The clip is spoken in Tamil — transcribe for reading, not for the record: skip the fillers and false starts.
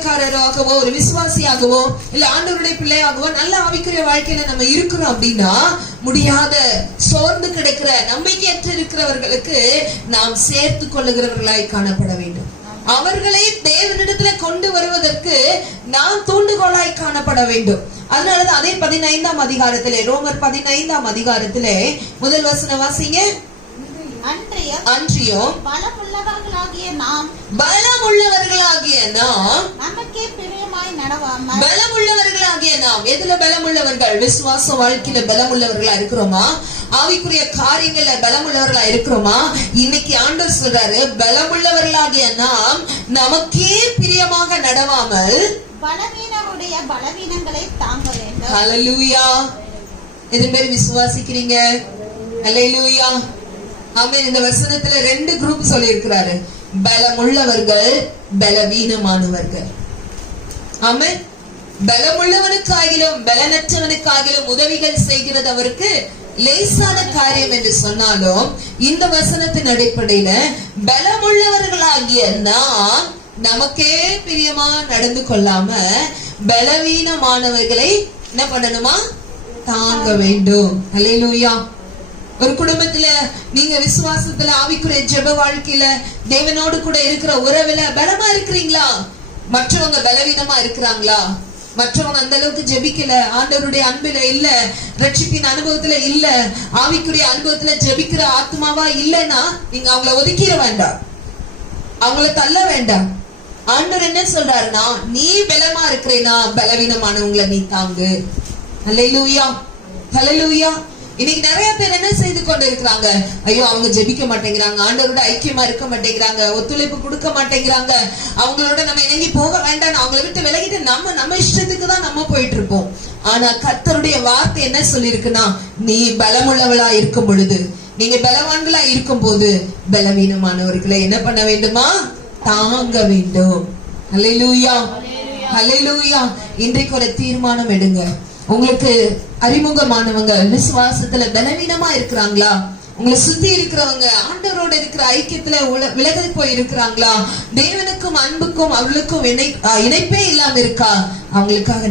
ஊழியக்காரராகவோ ஒரு விசுவாசியாகவோ இல்ல ஆண்டவருடைய பிள்ளையாகவோ நல்ல ஆவிக்குரிய வாழ்க்கையில நம்ம இருக்கிறோம் அப்படின்னா முடியாத சோர்ந்து கிடக்கிற நம்பிக்கையற்ற இருக்கிறவர்களுக்கு நாம் சேர்த்து கொள்ளுகிறவர்களாய் காணப்பட வேண்டும். அவர்களை தேவனிடத்துல கொண்டு வருவதற்கு நாம் தூண்டுகோலாய் காணப்பட வேண்டும். அதனாலதான் அதே 15ஆம் அதிகாரத்திலே, ரோமர் 15ஆம் அதிகாரத்திலே முதல் வசனம் வாசிங்க. அன்றியும் பலமுள்ளவர்களாகிய நாம் நமக்கே பிரியமாய் நடவாமல். பலமுள்ளவர்களாகிய நாம் எதுல பலமுள்ளவர்கள்? விசுவாச வாழ்க்கையில பலமுள்ளவர்களா இருக்கிறோமா? ஆவிக்குரிய காரியங்கள்ல பலமுள்ளவர்களா இருக்கிறோமா? இன்னைக்கு ஆண்டவர் சொல்றாரு, பலமுள்ளவர்களாகிய நாம் நமக்கே பிரியமாக நடவாமல் பலவீனருடைய பலவீனங்களை தாங்க வேண்டும். ஹல்லேலூயா. எத்தனை பேர் விசுவாசிக்கிறீங்க? ஹல்லேலூயா. ஆமென். இந்த வசனத்துல 2 குரூப் சொல்லி இருக்கிறாரு, பலமுள்ளவர்கள், பலவீனமானவர்கள். ஆமென். பலமுள்ளவனுக்காகிலும் பலனற்றவனுக்காகிலும் உதவிகள் செய்கிறது அவருக்கு லேசான காரியம் என்று சொன்னாலும், இந்த வசனத்தின் அடிப்படையில பலமுள்ளவர்களாகிய நாம் நமக்கே பிரியமா நடந்து கொள்ளாம பலவீனமானவர்களை என்ன பண்ணணுமா? தாங்க வேண்டும். ஹல்லேலூயா. ஒரு குடும்பத்துல நீங்க விசுவாசத்துல ஆவிக்குரிய ஜெப வாழ்க்கையில தேவனோடு கூட இருக்கிற உறவுல பலமா இருக்கிறீங்களா? மற்றவங்க பலவீனமா இருக்கிறாங்களா? மற்றவங்க அந்த அளவுக்கு ஜெபிக்கல, ஆண்டவருடைய அன்புல இல்ல, ரட்சிப்பின் அனுபவத்துல இல்ல, ஆவிக்குரிய அனுபவத்துல ஜெபிக்கிற ஆத்மாவா இல்லைன்னா நீங்க அவங்கள ஒதுக்கிட வேண்டாம், அவங்கள தள்ள வேண்டாம். ஆண்டவர் என்ன சொல்றாருன்னா, நீ பலமா இருக்கிறேனா பலவீனமானவங்களை நீ தாங்கு. ஹல்லேலூயா. ஹல்லேலூயா. இன்னைக்கு நிறைய பேர் என்ன செய்து கொண்டு இருக்கிறாங்க? ஐயோ, அவங்க ஜெபிக்க மாட்டேங்கிறாங்க, ஆண்டவரோட ஐக்கியமா இருக்க மாட்டேங்கிறாங்க, ஒத்துழைப்பு கொடுக்க மாட்டேங்கிறாங்க, அவங்களோட நம்ம இணங்கி போக வேண்டாம், அவங்களை விட்டு விலகிட்டு நம்ம இஷ்டத்துக்கு தான் நம்ம போயிட்டு இருப்போம். ஆனா கர்த்தருடைய வார்த்தை என்ன சொல்லி இருக்குன்னா, நீ பலமுள்ளவளா இருக்கும் பொழுது, நீங்க பலவான்களா இருக்கும் போது பலவீனமானவர்களை என்ன பண்ண வேண்டுமா? தாங்க வேண்டும். ஹல்லேலூயா. ஹல்லேலூயா. இன்றைக்கு ஒரு தீர்மானம் எடுங்க. உங்களுக்கு அறிமுகமானவங்க விசுவாசத்துல பலவீனமா இருக்கிறாங்களா? உங்களை சுத்தி இருக்கிறவங்க ஆண்டவரோட இருக்கிற ஐக்கியத்துல விலகி போய் இருக்கிறாங்களா? தேவனுக்கும் அன்புக்கும் அவளுக்கும் இணைப்பே இல்லாம இருக்கா? அவங்களுக்காக